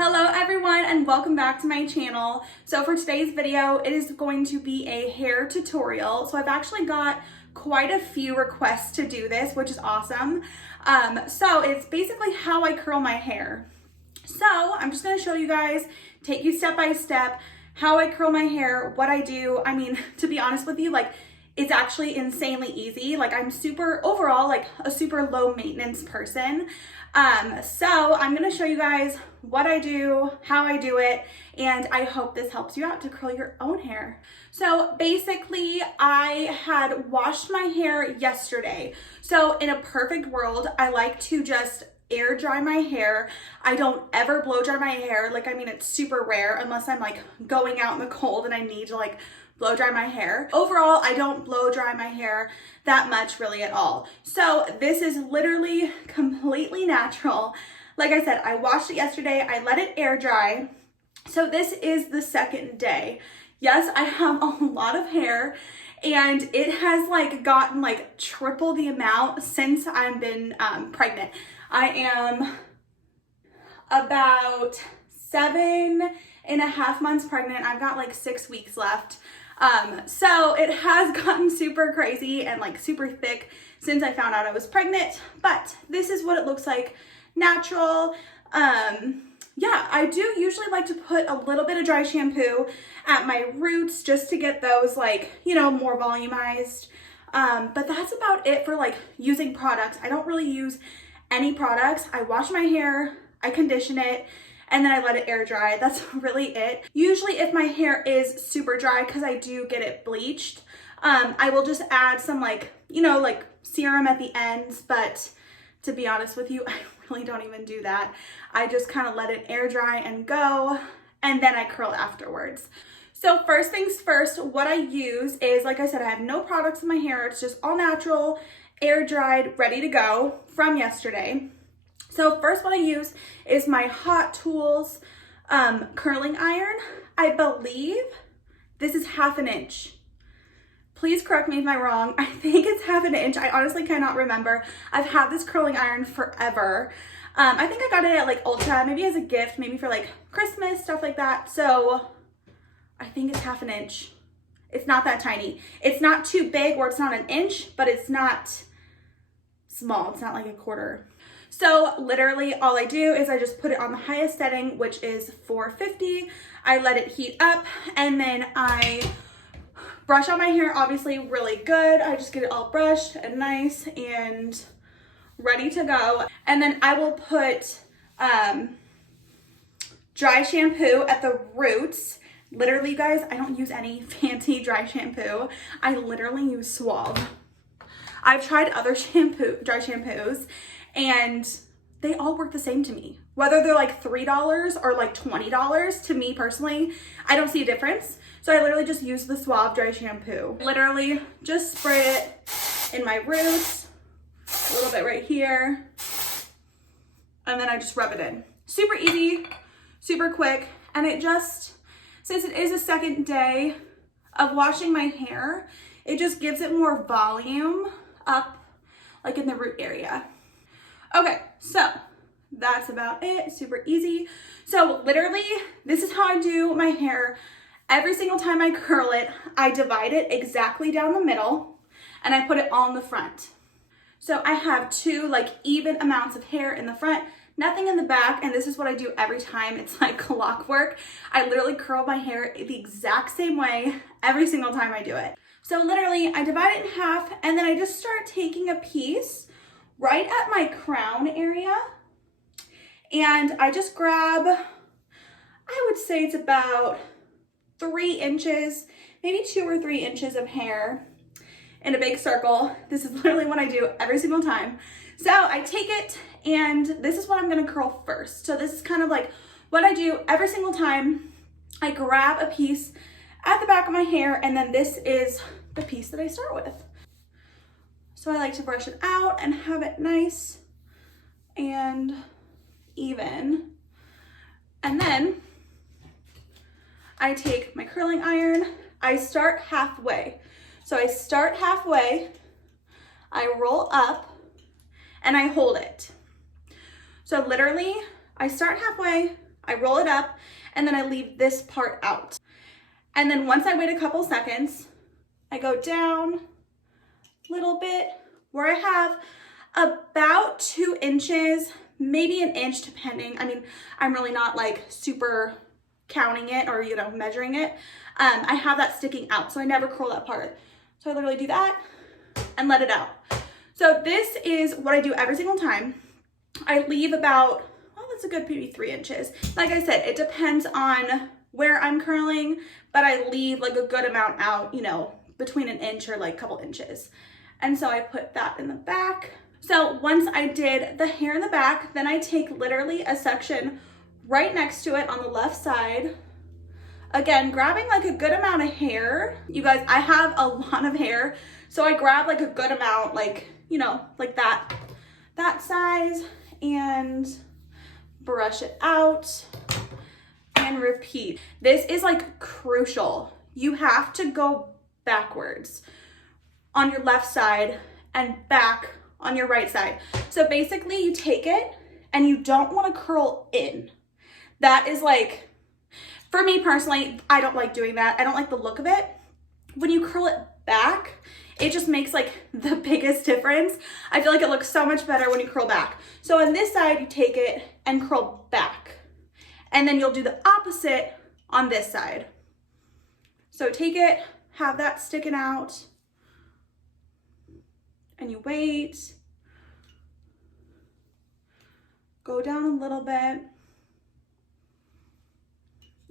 Hello everyone and welcome back to my channel. So for today's video, it is going to be a hair tutorial. So I've actually got quite a few requests to do this, which is awesome. So it's basically how I curl my hair. So I'm just gonna show you guys, take you step by step, how I curl my hair, what I do. I mean, to be honest with you, it's actually insanely easy. I'm overall a super low maintenance person. So I'm gonna show you guys what I do, how I do it, and I hope this helps you out to curl your own hair. So basically, I had washed my hair yesterday. So in a perfect world, I like to just air dry my hair. I don't ever blow dry my hair. It's super rare unless I'm going out in the cold and I need to blow dry my hair. Overall, I don't blow dry my hair that much really at all. So this is literally completely natural. Like I said, I washed it yesterday. I let it air dry. So this is the second day. Yes, I have a lot of hair and it has gotten triple the amount since I've been pregnant. I am about 7.5 months pregnant. I've got 6 weeks left. So it has gotten super crazy and super thick since I found out I was pregnant, but this is what it looks like natural. Yeah, I do usually like to put a little bit of dry shampoo at my roots just to get those more volumized. But that's about it for using products. I don't really use any products. I wash my hair, I condition it, and then I let it air dry. That's really it. Usually if my hair is super dry, because I do get it bleached, I will just add some serum at the ends, but to be honest with you, I really don't even do that. I just kind of let it air dry and go, and then I curl afterwards. So first things first, what I use is, like I said, I have no products in my hair. It's just all natural, air dried, ready to go from yesterday. So first what I use is my Hot Tools curling iron. I believe this is 1/2 inch. Please correct me if I'm wrong. I think it's 1/2 inch. I honestly cannot remember. I've had this curling iron forever. I think I got it at Ulta, maybe as a gift, maybe for Christmas, stuff like that. So I think it's 1/2 inch. It's not that tiny. It's not too big where it's not an inch, but it's not small. It's not like a quarter. So literally all I do is I just put it on the highest setting, which is 450. I let it heat up and then I brush out my hair, obviously really good. I just get it all brushed and nice and ready to go. And then I will put dry shampoo at the roots. Literally, you guys, I don't use any fancy dry shampoo. I literally use Suave. I've tried other dry shampoos, and they all work the same to me. Whether they're $3 or $20, to me personally, I don't see a difference. So I literally just use the Suave dry shampoo. Literally just spray it in my roots, a little bit right here, and then I just rub it in. Super easy, super quick, and it just, since it is a second day of washing my hair, it just gives it more volume up in the root area. Okay, so that's about it. Super easy. So literally, this is how I do my hair. Every single time I curl it, I divide it exactly down the middle and I put it all in the front. So I have two even amounts of hair in the front, nothing in the back, and this is what I do every time. It's like clockwork. I literally curl my hair the exact same way every single time I do it. So literally, I divide it in half and then I just start taking a piece right at my crown area. And I just grab, I would say it's about 3 inches, maybe 2 or 3 inches of hair in a big circle. This is literally what I do every single time. So I take it and this is what I'm gonna curl first. So this is kind of what I do every single time. I grab a piece at the back of my hair and then this is the piece that I start with. So I like to brush it out and have it nice and even. And then I take my curling iron, I start halfway. So I start halfway, I roll up, and I hold it. So literally, I start halfway, I roll it up, and then I leave this part out. And then once I wait a couple seconds, I go down a little bit where I have about 2 inches, maybe an inch depending. I mean, I'm really not like super counting it or, you know, measuring it. I have that sticking out, so I never curl that part. So I literally do that and let it out. So this is what I do every single time. I leave about, well, that's a good maybe 3 inches. Like I said, it depends on where I'm curling, but I leave like a good amount out, you know, between an inch or like a couple inches. And so I put that in the back. So once I did the hair in the back, then I take literally a section right next to it on the left side. Again, grabbing like a good amount of hair. You guys, I have a lot of hair, so I grab like a good amount, like, you know, like that size, and brush it out and repeat. This is like crucial. You have to go backwards on your left side and back on your right side. So basically you take it and you don't want to curl in. That is like, for me personally, I don't like doing that. I don't like the look of it. When you curl it back, it just makes like the biggest difference. I feel like it looks so much better when you curl back. So on this side, you take it and curl back. And then you'll do the opposite on this side. So take it, have that sticking out, and you wait. Go down a little bit.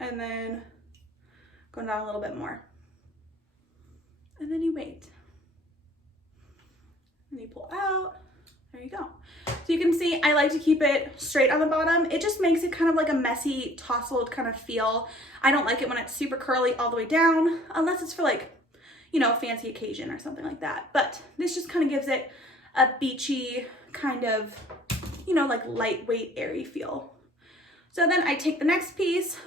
And then go down a little bit more. And then you wait. And you pull out. There you go. So you can see I like to keep it straight on the bottom. It just makes it kind of like a messy, tousled kind of feel. I don't like it when it's super curly all the way down, unless it's for like, you know, a fancy occasion or something like that. But this just kind of gives it a beachy kind of, you know, like lightweight, airy feel. So then I take the next piece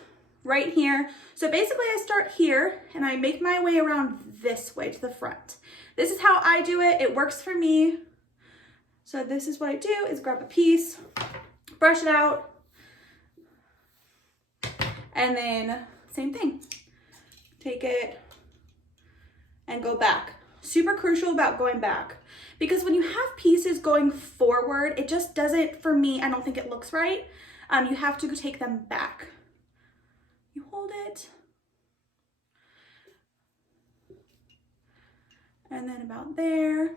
right here. So basically I start here and I make my way around this way to the front. This is how I do it. It works for me. So this is what I do, is grab a piece, brush it out, and then same thing. Take it and go back. Super crucial about going back, because when you have pieces going forward, it just doesn't, for me, I don't think it looks right. You have to take them back. You hold it, and then about there,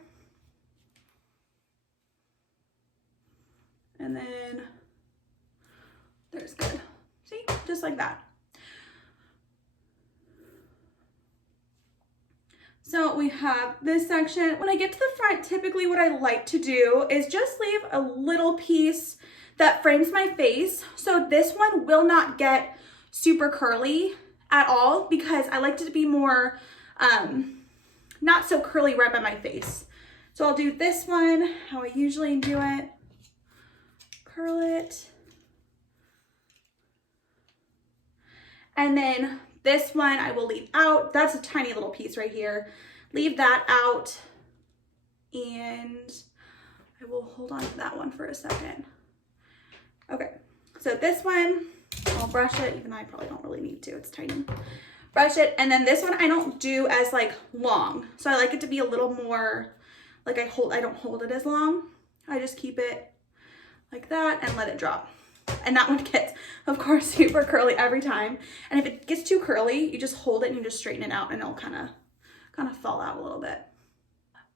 and then there's good. See, just like that. So we have this section. When I get to the front, typically what I like to do is just leave a little piece that frames my face. So this one will not get super curly at all, because I like it to be more, not so curly right by my face. So I'll do this one, how I usually do it. Curl it. And then this one I will leave out. That's a tiny little piece right here. Leave that out. And I will hold on to that one for a second. Okay, so this one, I'll brush it, even though I probably don't really need to, it's tiny. Brush it, and then this one I don't do as like long. So I like it to be a little more, like I don't hold it as long. I just keep it like that and let it drop. And that one gets, of course, super curly every time. And if it gets too curly, you just hold it and you just straighten it out and it'll kind of fall out a little bit.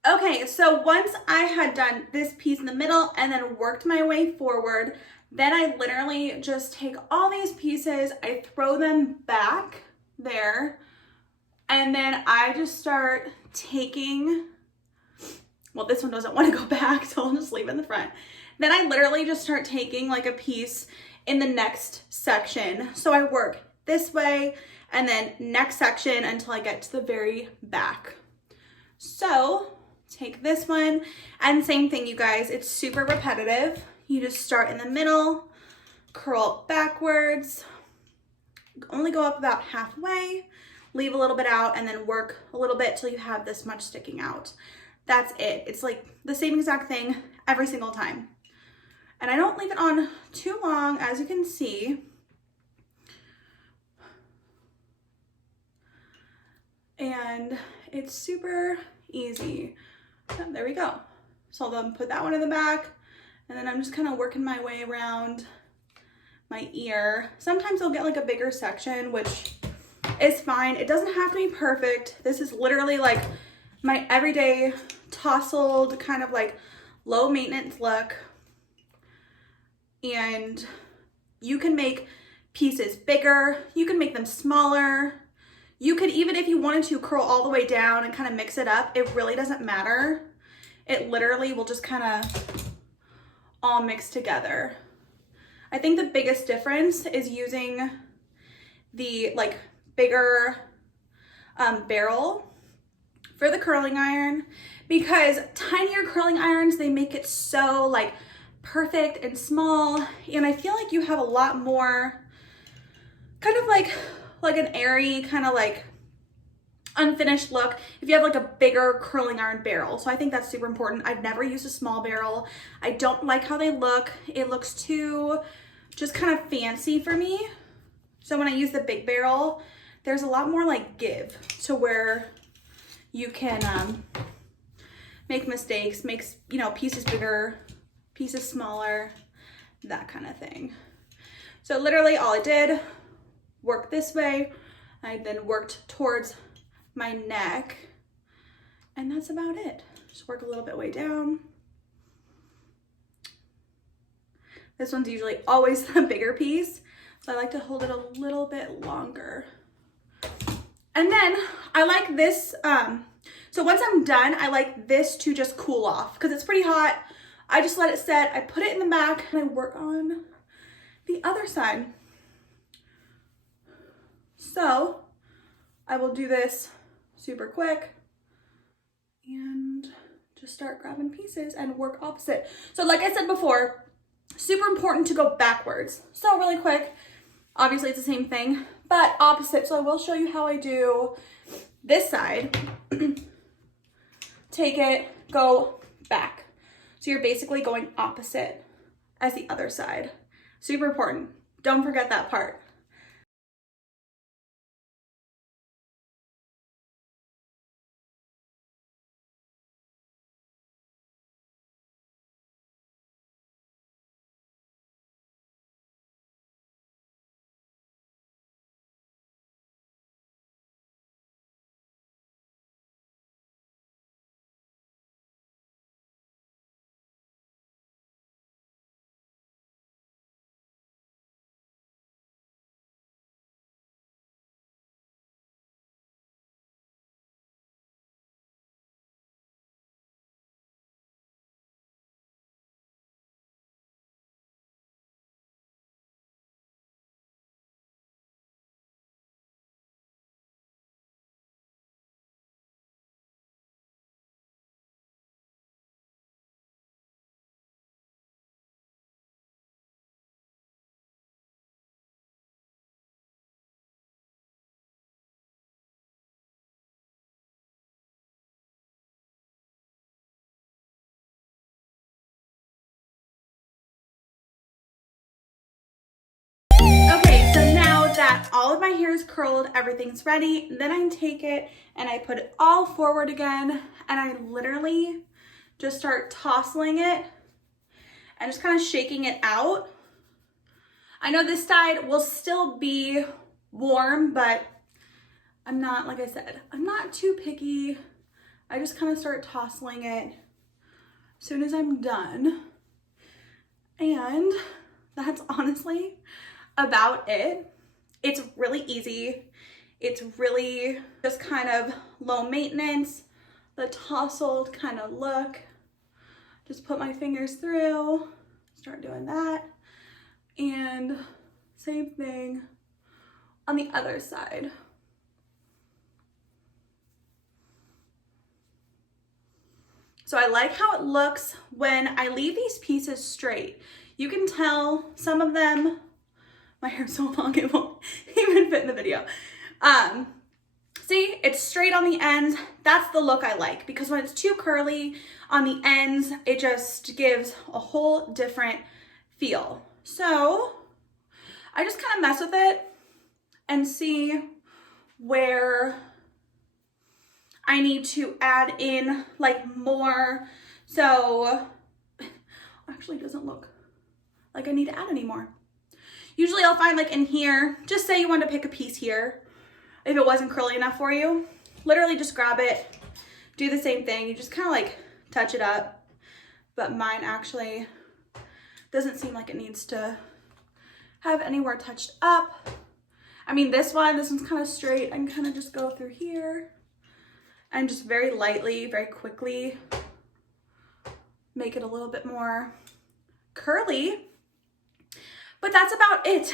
Okay, so once I had done this piece in the middle and then worked my way forward, then I literally just take all these pieces, I throw them back there, and then I just start taking, well, this one doesn't want to go back, so I'll just leave it in the front. Then I literally just start taking like a piece in the next section. So I work this way and then next section until I get to the very back. So take this one, and same thing, you guys, it's super repetitive. You just start in the middle, curl backwards, only go up about halfway, leave a little bit out, and then work a little bit till you have this much sticking out. That's it. It's like the same exact thing every single time. And I don't leave it on too long, as you can see. and it's super easy. So there we go. So I'll then put that one in the back, and then I'm just kind of working my way around my ear. Sometimes I'll get like a bigger section, which is fine. It doesn't have to be perfect. This is literally like my everyday tousled kind of like low maintenance look. And you can make pieces bigger, you can make them smaller. You could, even if you wanted to, curl all the way down and kind of mix it up. It really doesn't matter. It literally will just kind of all mix together. I think the biggest difference is using the like bigger barrel for the curling iron, because tinier curling irons, they make it so like perfect and small, and I feel like you have a lot more kind of like an airy kind of like unfinished look if you have like a bigger curling iron barrel. So I think that's super important. I've never used a small barrel. I don't like how they look. It looks too just kind of fancy for me. So when I use the big barrel, there's a lot more like give to where you can make mistakes, makes, you know, pieces bigger, pieces smaller, that kind of thing. So literally all I did, work this way, I then worked towards my neck, and that's about it. Just work a little bit way down. This one's usually always the bigger piece, so I like to hold it a little bit longer. And then I like this, so once I'm done, I like this to just cool off because it's pretty hot. I just let it set, I put it in the back, and I work on the other side. So I will do this super quick and just start grabbing pieces and work opposite. So like I said before, super important to go backwards. So really quick, obviously it's the same thing, but opposite. So I will show you how I do this side. Take it, go back. So you're basically going opposite as the other side. Super important. Don't forget that part. Okay, so now that all of my hair is curled, everything's ready, then I take it and I put it all forward again, and I literally just start tousling it and just kind of shaking it out. I know this side will still be warm, but I'm not, like I said, I'm not too picky. I just kind of start tousling it as soon as I'm done. And that's honestly about it. It's really easy. It's really just kind of low maintenance, the tousled kind of look. Just put my fingers through, start doing that. And same thing on the other side. So I like how it looks when I leave these pieces straight. You can tell some of them, my hair's so long it won't even fit in the video. See, it's straight on the ends. That's the look I like, because when it's too curly on the ends, it just gives a whole different feel. So I just kind of mess with it and see where I need to add in like more. So actually doesn't look like I need to add any more. Usually I'll find like in here, just say you want to pick a piece here. If it wasn't curly enough for you, literally just grab it, do the same thing. You just kind of like touch it up, but mine actually doesn't seem like it needs to have anywhere touched up. I mean, this one's kind of straight. I can kind of just go through here and just very lightly, very quickly make it a little bit more curly. But that's about it.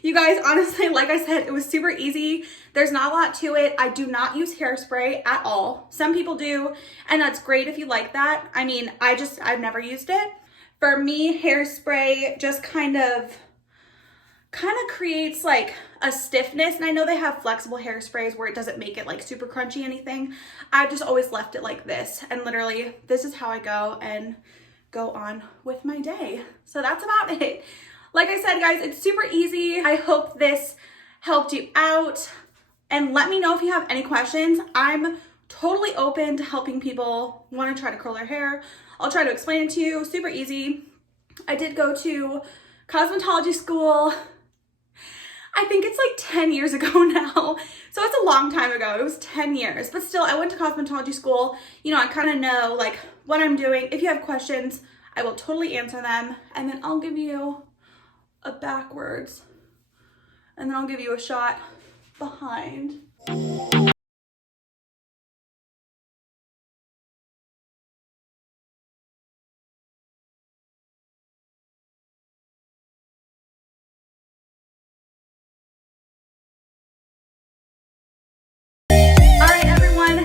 You guys, honestly, like I said, it was super easy. There's not a lot to it. I do not use hairspray at all. Some people do, and that's great if you like that. I mean, I've never used it. For me, hairspray just kind of creates like a stiffness, and I know they have flexible hairsprays where it doesn't make it like super crunchy anything. I've just always left it like this, and literally this is how I go on with my day. So that's about it. Like I said, guys, it's super easy. I hope this helped you out, and let me know if you have any questions. I'm totally open to helping people want to try to curl their hair. I'll try to explain it to you. Super easy. I did go to cosmetology school. I think it's like 10 years ago now. So it's a long time ago. It was 10 years, but still I went to cosmetology school. You know, I kind of know like what I'm doing. If you have questions, I will totally answer them. And then I'll give you a backwards, and then I'll give you a shot behind.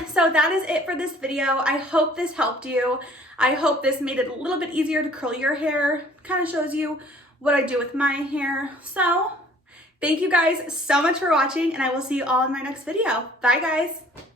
So that is it for this video. I hope this helped you. I hope this made it a little bit easier to curl your hair. Kind of shows you what I do with my hair. So thank you guys so much for watching, and I will see you all in my next video. Bye guys.